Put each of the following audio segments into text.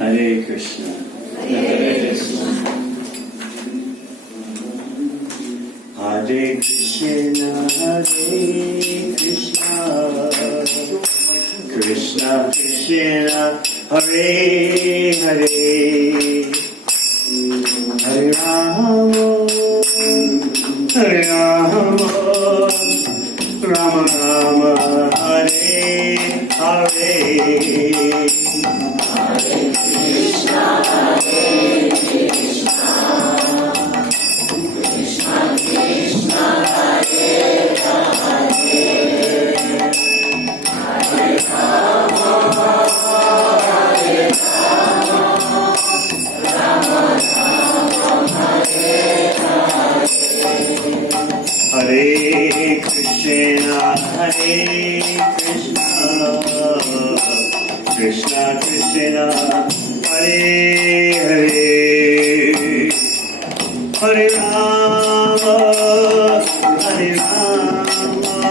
Харе Кришна. Харе Кришна, Харе Кришна, Кришна Кришна, Харе Харе, Hare Rama, Hare Rama, Rama Rama, Hare Hare. Hare Krishna, Hare Krishna, Krishna Krishna, Hare Hare, Hare Rama, Hare Rama, Rama Rama, Hare Hare. Hare Hare, Rama Hare Rama, Rama Rama, Hare Hare. Hare Krishna, Hare Krishna, Krishna Krishna, Hare Hare, Hare Rama, Hare Rama,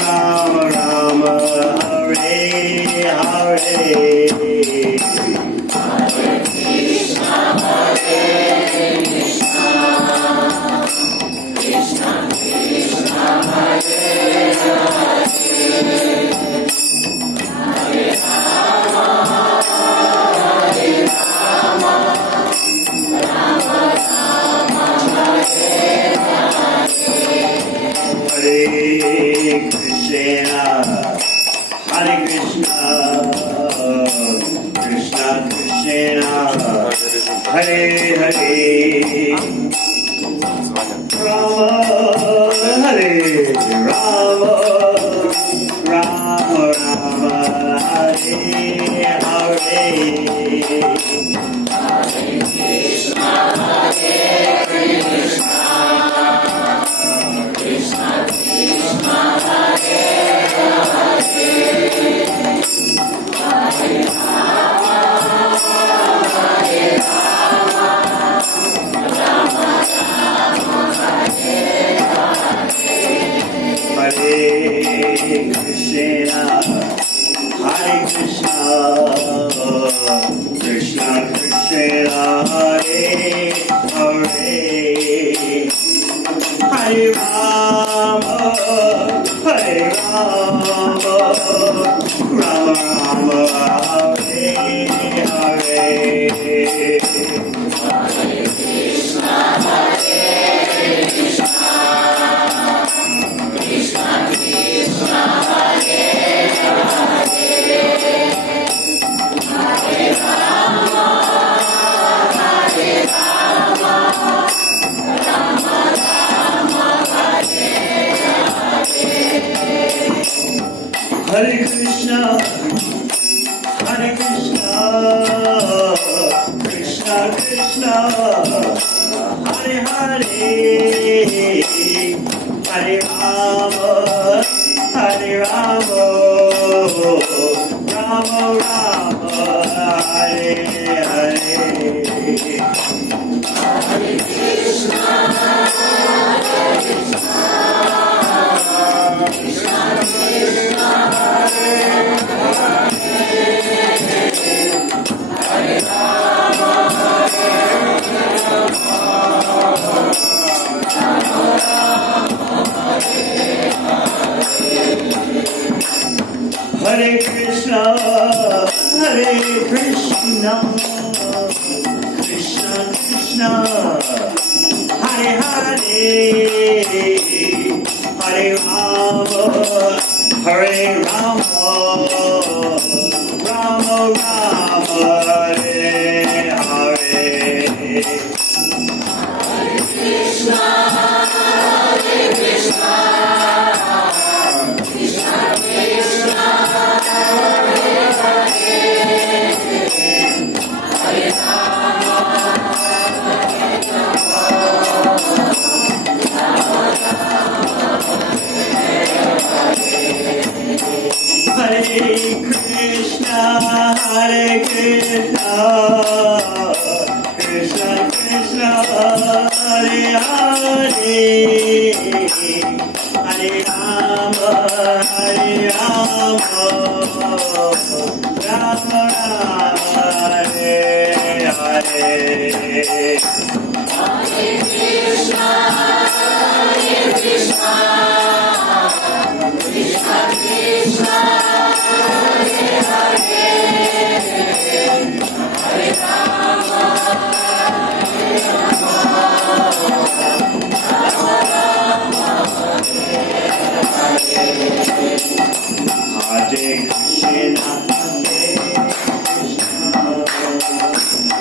Rama Rama, Hare Hare. Hare Krishna, Hare Krishna, Krishna Krishna, Hare Hare, Hare Rama, Hare Rama, Rama Rama, Hare Hare. Hare Krishna, Hare Krishna, Krishna Krishna, Hare Hare, Hare Rama, Hare Rama, Rama Rama, Hare Hare. Hare Krishna, Hare Krishna, Krishna Krishna, Hare Hare, Hare Rama, Hare Rama, Rama Rama, Hare Hare. Hare Krishna, Hare Krishna, Krishna Krishna, Hare Hare, Hare Rama, Hare Krishna, Hare Krishna, Krishna Krishna, Hare Hare, Hare Rama, Hare Rama, Rama Rama, Hare Hare. Hare Krishna, Hare Krishna, Krishna Krishna, Hare Krishna, Krishna Krishna, Hare Hare, Hare Rama, Hare Rama, Rama Rama, Hare Hare. Hare Krishna, Krishna Krishna, Hare Hare, Hare Rama, Hare Rama, Rama Rama, Hare Hare. Hare Krishna,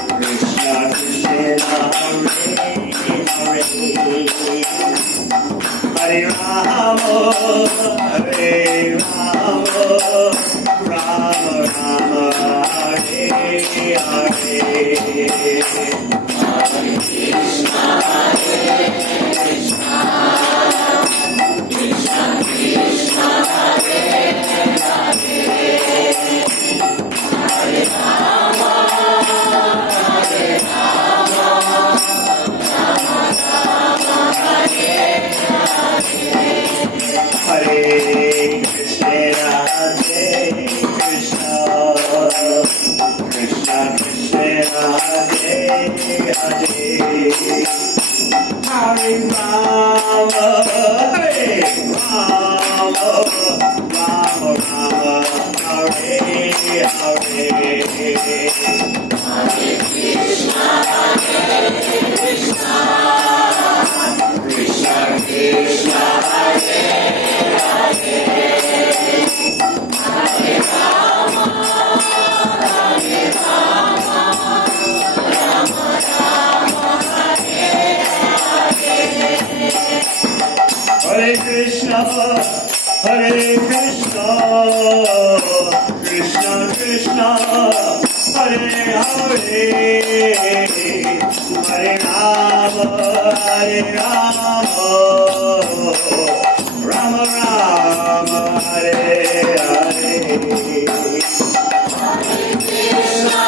Krishna Krishna, Hare Hare, Hare Rama, Hare Rama, Rama Rama, Hare Hare. Hare Krishna, Krishna Krishna Krishna, Hare Hare, Hare Rama, Hare Rama, Rama Rama, Hare Hare. Hare Krishna, Krishna Krishna Krishna, Hare Hare, Hare Rama, Hare Rama, Rama Rama, Hare Hare. Hare Krishna, Krishna Krishna Krishna, Hare Hare, Hare Rama, Hare Rama, Rama Rama, Hare Hare. Hare Krishna,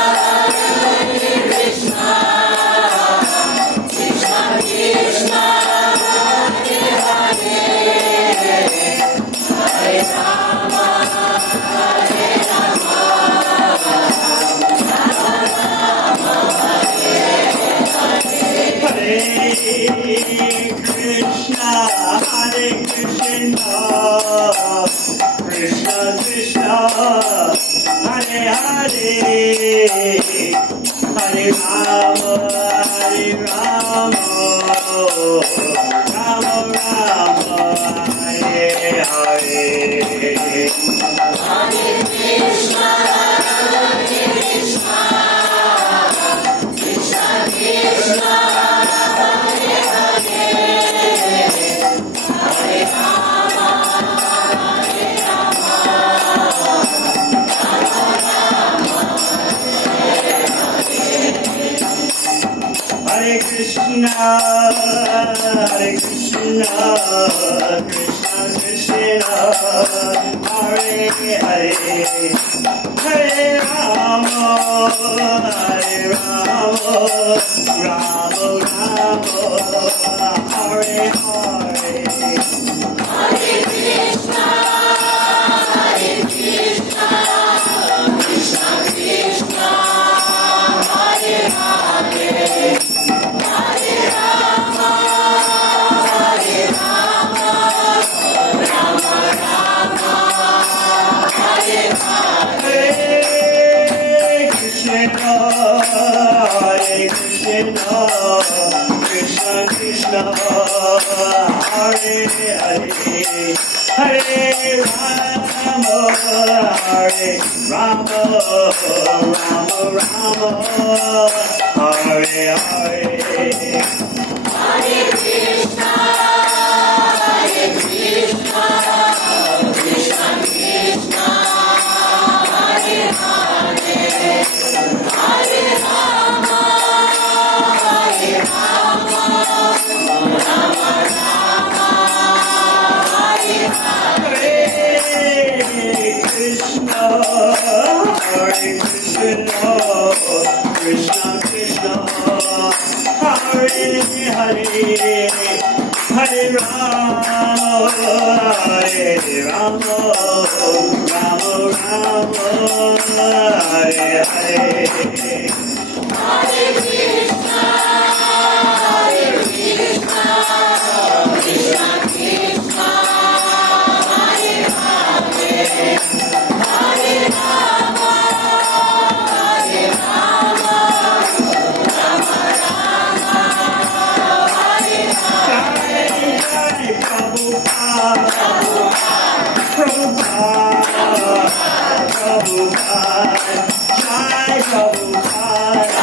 Krishna Krishna, Hare Hare, Hare Rama, Hare Rama, Rama Rama, Hare Hare. Hare Krishna, Krishna Krishna Krishna, Hare Hare, Hare Rama, Hare Rama, Rama Rama, Hare Hare. Hare Krishna, Krishna Krishna, Hare Hare, Hare Rama, Hare Rama, Rama Rama, Hare Hare. Hare Krishna, Krishna Krishna Krishna, Hare Hare, Hare Rama, Hare Rama, Rama Rama, Hare Krishna, Krishna Krishna, Hare Hare, Hare Rama, Hare Rama, Rama Rama, Hare Hare. Hare Krishna, Krishna Krishna, Hare Hare, Hare Rama, Hare Rama, Rama Rama, Hare Hare. Hare Krishna, Krishna Krishna, Hare Hare, Hare Rama, Hare Rama, Rama Rama, Hare Hare. Hare Krishna, Krishna Krishna, Hare Hare, Hare Rama, Hare Rama, Rama Rama, Hare Hare. Hare Krishna, Hare Krishna, Krishna Krishna, Hare Hare, Hare Rama, Hare Rama, Rama Rama, Hare Hare. Hare Krishna, Hare Krishna, Krishna Krishna, Hare Hare, Hare Rama, Hare Rama, Rama Rama, Hare Hare. Jai Prabhupada, Prabhupada, Prabhupada, Jai Prabhupada.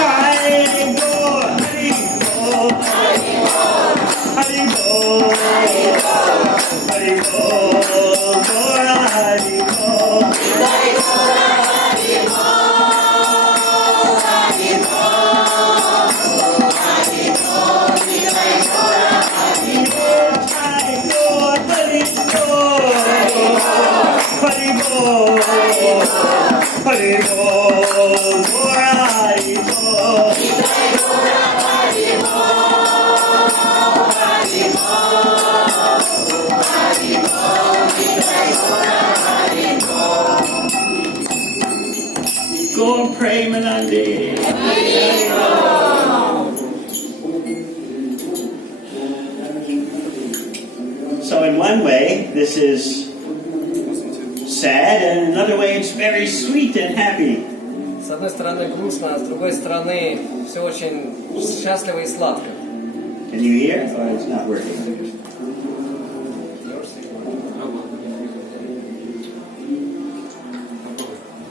Hari Bol, Hari Bol, Hari Bol, Hari Bol, Gora Hari Bol. Hari Bol, Hari Bol, Hari Bol, Hari Bol, Gora Hari Bol. Go Premanandi. So in one way, this is sad, and in another way, it's very sweet and happy. С одной стороны грустно, а с другой стороны все очень счастливо и сладко. Can you hear? Or it's not working?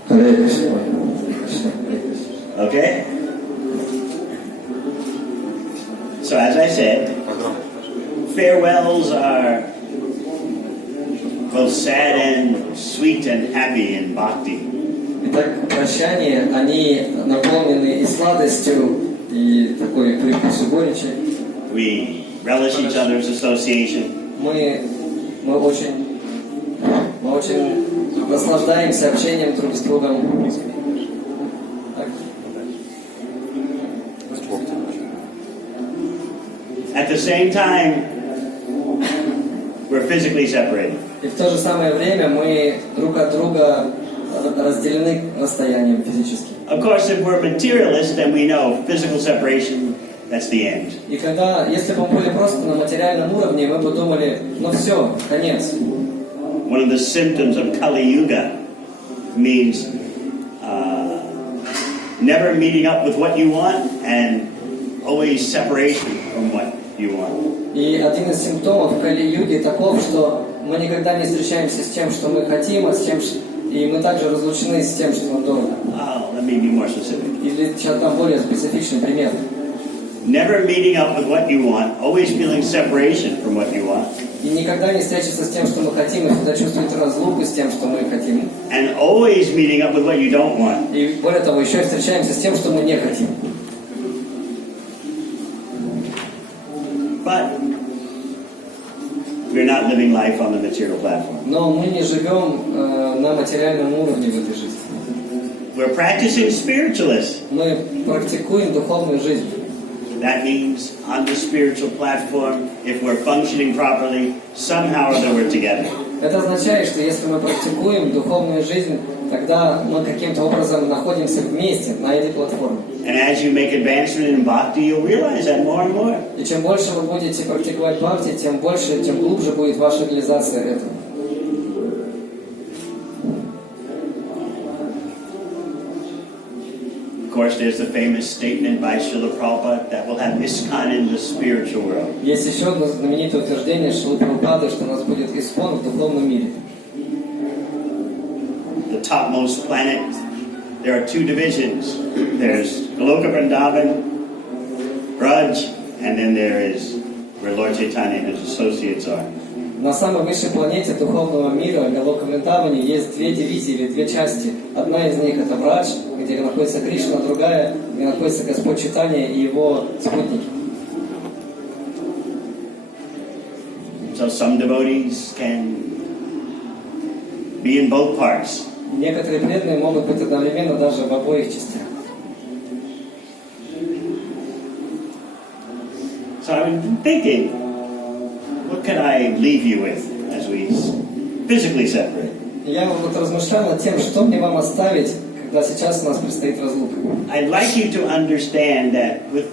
Hare Krishna. Okay? So as I said, farewells are both sad and sweet and happy in bhakti. Итак, прощания, они наполнены и сладостью, и такой привкусом горечи. We relish each other's association. Мы очень наслаждаемся общением друг с другом. Так. At the same time, we're physically separated. И в то же самое время мы друг от друга разделены расстоянием физически. Of course, if we're materialists, then we know physical separation, that's the end. И когда, если бы мы были просто на материальном уровне, мы бы думали, ну все, конец. One of the symptoms of Kali Yuga means never meeting up with what you want and always separation from what you want. И один из симптомов Кали-юги таков, что мы никогда не встречаемся с тем, что мы хотим, а с тем, и мы также разлучены с тем, что нам дорого. Oh, let me be more specific. Или сейчас там более специфичный пример. Never meeting up with what you want, always feeling separation from what you want, И никогда не встретиться с тем, что мы хотим, и всегда чувствовать разлуку с тем, что мы хотим. and always meeting up with what you don't want. И более того, еще и встречаемся с тем, что мы не хотим. But we're not living life on the material platform. Но мы не живем на материальном уровне в этой жизни. We're practicing spiritualists. Мы практикуем духовную жизнь. That means on the spiritual platform, if we're functioning properly, somehow or other we're together. Это означает, что если мы практикуем духовную жизнь, тогда мы каким-то образом находимся вместе на этой платформе. And as you make advancement in bhakti, you'll realize that more and more. И чем больше вы будете практиковать бхакти, тем больше, тем глубже будет ваша реализация этого. Of course, there's the famous statement by Srila Prabhupada that we'll have ISKCON in the spiritual world. Есть еще одно знаменитое утверждение Шрилы Прабхупады, что у нас будет искон в духовном мире. The topmost planet, there are two divisions. There's Goloka Vrindavan, Braj, and then there is where Lord Chaitanya and his associates are. На самой высшей планете духовного мира, Галока-Вриндаване, есть две дивизии или две части. Одна из них это Врадж, где находится Кришна, другая, где находится Господь Чайтанья и его спутники. So some devotees can be in both parts. Некоторые преданные могут быть одновременно даже в обоих частях. So I've been thinking, what can I leave you with as we physically separate? Я вот размышлял над тем, что мне вам оставить, когда сейчас у нас предстоит разлука. I'd like you to understand that with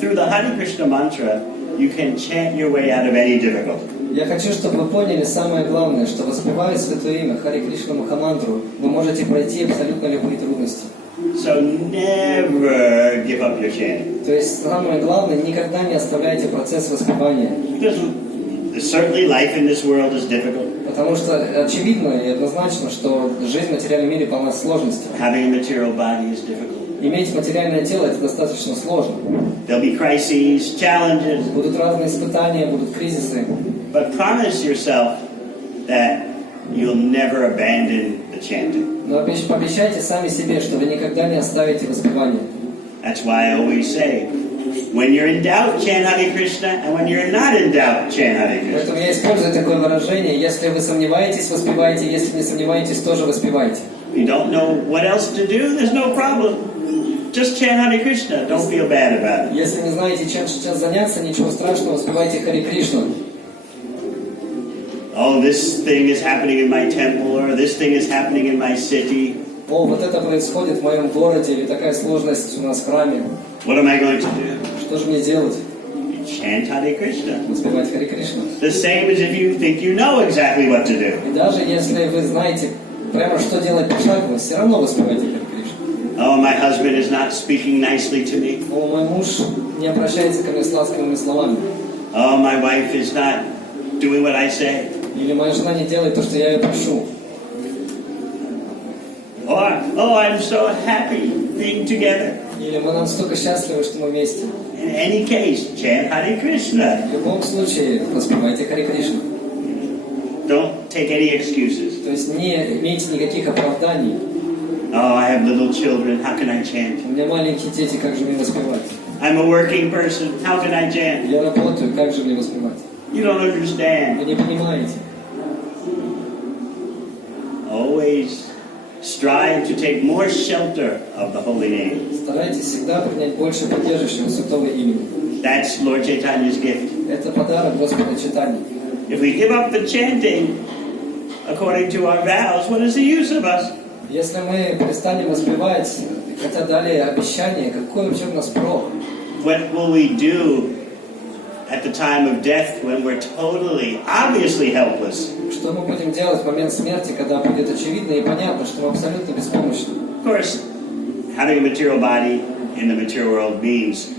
through the Hare Krishna mantra, you can chant your way out of any difficulty. Я хочу, чтобы вы поняли самое главное, что воспевая Святое Имя, Харе Кришна Махамантру, вы можете пройти абсолютно любые трудности. So never give up your chanting. То есть самое главное, никогда не оставляйте процесс воспевания. Because certainly life in this world is difficult. Потому что очевидно и однозначно, что жизнь в материальном мире полна сложностей. Having a material body is difficult. Иметь материальное тело – это достаточно сложно. There'll be crises, challenges. Будут разные испытания, будут кризисы. But promise yourself that you'll never abandon the chanting. Но пообещайте сами себе, что вы никогда не оставите воспевание. That's why I always say, when you're in doubt, chant Hare Krishna, and when you're not in doubt, chant Hare Krishna. Поэтому я использую такое выражение: если вы сомневаетесь, воспевайте; если не сомневаетесь, тоже воспевайте. You don't know what else to do, there's no problem. Just chant Hare Krishna. Don't feel bad about it. Если не знаете, чем сейчас заняться, ничего страшного, воспевайте Харе Кришну. Oh, this thing is happening in my temple, or this thing is happening in my city. О, вот это происходит в моем городе, или такая сложность у нас в храме. What am I going to do? Что же мне делать? Chant Hare Krishna. Воспевать Харе Кришну. The same as if you think you know exactly what to do. И даже если вы знаете прямо, что делать пошагово, все равно воспевайте Харе Кришну. Oh, my husband is not speaking nicely to me. О, мой муж не обращается ко мне с ласковыми словами. Oh, my wife is not doing what I say. Или моя жена не делает то, что я ее прошу. Oh, I'm so happy being together. Или мы настолько счастливы, что мы вместе. In any case, chant Hare Krishna. В любом случае, воспевайте Харе Кришну. Don't take any excuses. То есть не имейте никаких оправданий. Oh, I have little children. How can I chant? У меня маленькие дети, как же мне воспевать? I'm a working person. How can I chant? Я работаю, как же мне воспевать? You don't Вы understand. не понимаете. Always strive to take more shelter of the holy name. Старайтесь всегда принять больше поддерживающего святого имени. That's Lord Chaitanya's gift. Это подарок Господа Чайтаньи. If we give up the chanting according to our vows, what is the use of us? Если мы перестанем воспевать, хотя дали обещание, какой вообще у нас прок? What will we do at the time of death when we're totally, obviously helpless? Что мы будем делать в момент смерти, когда будет очевидно и понятно, что мы абсолютно беспомощны? Of course, having a material body in the material world means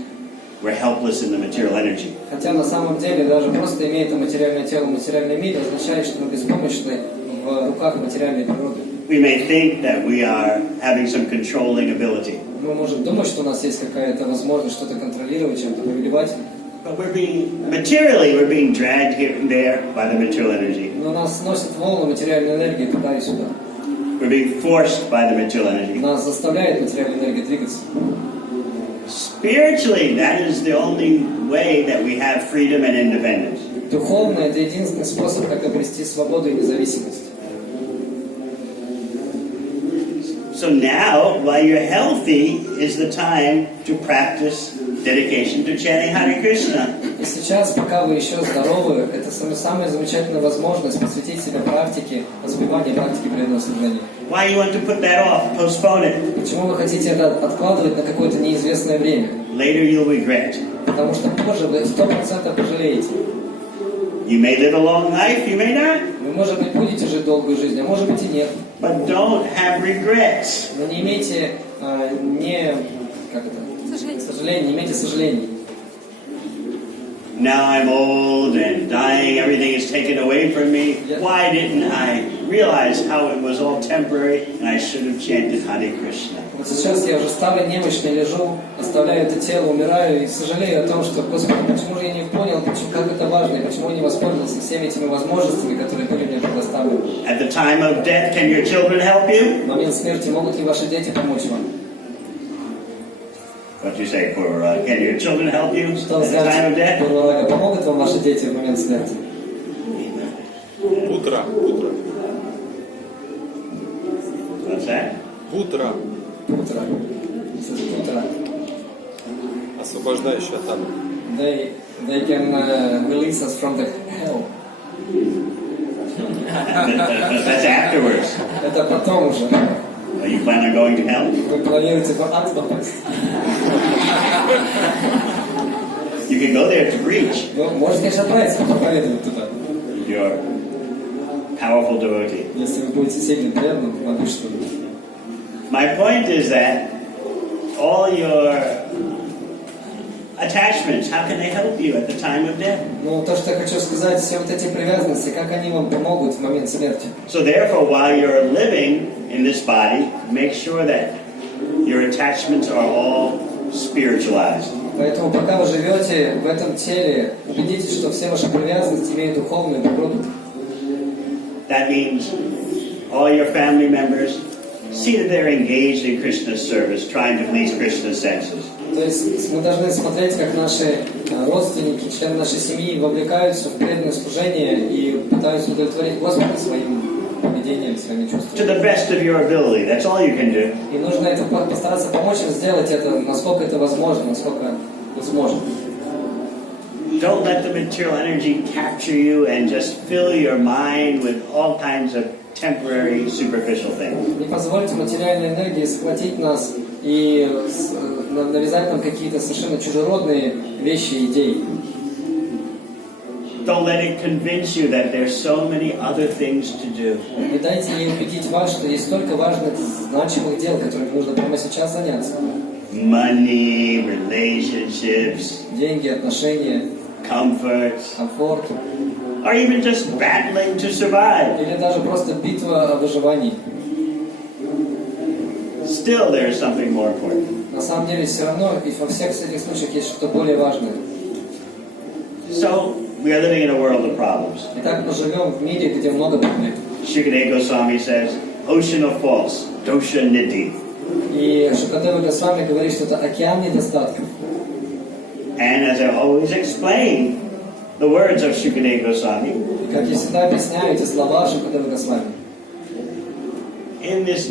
we're helpless in the material energy. Хотя на самом деле даже просто иметь это материальное тело в материальном мире означает, что мы беспомощны в руках материальной природы. We may think that we are having some controlling ability, Мы можем думать, что у нас есть какая-то возможность что-то контролировать, чем-то повелевать, but we're being dragged here and there by the material energy. но нас сносит волны материальной энергии туда и сюда. We're being forced by the material energy. Нас заставляет материальная энергия двигаться. Spiritually, that is the only way that we have freedom and independence. Духовно это единственный способ, как обрести свободу и независимость. So now, while you're healthy, is the time to practice dedication to chanting Hare Krishna. И сейчас, пока вы еще здоровы, это самая замечательная возможность посвятить себя практике воспевания, практике преданного служения. Why you want to put that off, postpone it? Почему вы хотите это откладывать на какое-то неизвестное время? Later you'll regret. Потому что позже вы 100% пожалеете. You may live a long life, you may not. Вы, может быть, будете жить долгую жизнь, а может быть и нет. But don't have regrets. Но не имейте сожалений, не имейте сожалений. Now I'm old and dying, everything is taken away from me. Why didn't I realize how it was all temporary and I should have chanted Hare Krishna. Вот сейчас я уже старый, немощный, лежу, оставляю это тело, умираю и сожалею о том, что, Господи, почему же я не понял, почему, как это важно, и почему я не воспользовался всеми этими возможностями, которые были мне предоставлены. At the time of death, can your children help you? В момент смерти могут ли ваши дети помочь вам? What you say, Purvaraga? Can your children help you Что вы at the time of скажете, death? Пурварага, помогут вам ваши дети в момент смерти? Утро. What's that? Утро. Утро. Утро. Освобождающее от ада. They can release us from the hell. That's afterwards. Это потом уже. Are you plan on going to hell? Вы планируете в ад попасть? You can go there to preach. Ну, можете же отправиться проповедовать туда. You're powerful devotee. Если вы будете сильным преданным, могущественным. My point is that all your attachments, how can they help you at the time of death? Ну, то, что я хочу сказать, все вот эти привязанности, как они вам помогут в момент смерти? So therefore, while you're living in this body, make sure that your attachments are all spiritualized. Поэтому, пока вы живете в этом теле, убедитесь, что все ваши привязанности имеют духовную природу. That means all your family members, see that they're engaged in Krishna's service, trying to please Krishna's senses. То есть мы должны смотреть, как наши родственники, члены нашей семьи вовлекаются в преданное служение и пытаются удовлетворить Господа своим поведением, своими чувствами. To the best of your ability, that's all you can do. И нужно это постараться помочь им сделать это, насколько это возможно, насколько возможно. Don't let the material energy capture you and just fill your mind with all kinds of temporary, superficial things. Не позвольте материальной энергии схватить нас и навязать нам какие-то совершенно чужеродные вещи и идеи. Don't let it convince you that there's so many other things to do. Не дайте ей убедить вас, что есть столько важных, значимых дел, которыми нужно прямо сейчас заняться. Money, relationships, Деньги, отношения, comfort, комфорт. or even just battling to survive. Или даже просто битва о выживании. Still, there is something more important. На самом деле, все равно и во всех этих случаях есть что-то более важное. So, we are living in a world of problems. Итак, мы живем в мире, где много проблем. Shukadeva Goswami says, ocean of faults, dosha nidhi. И Шукадева Госвами говорит, что это океан недостатков. And as I always explain, the words of Shukadeva Goswami, И как я всегда объясняю эти слова Шукадева Госвами. in this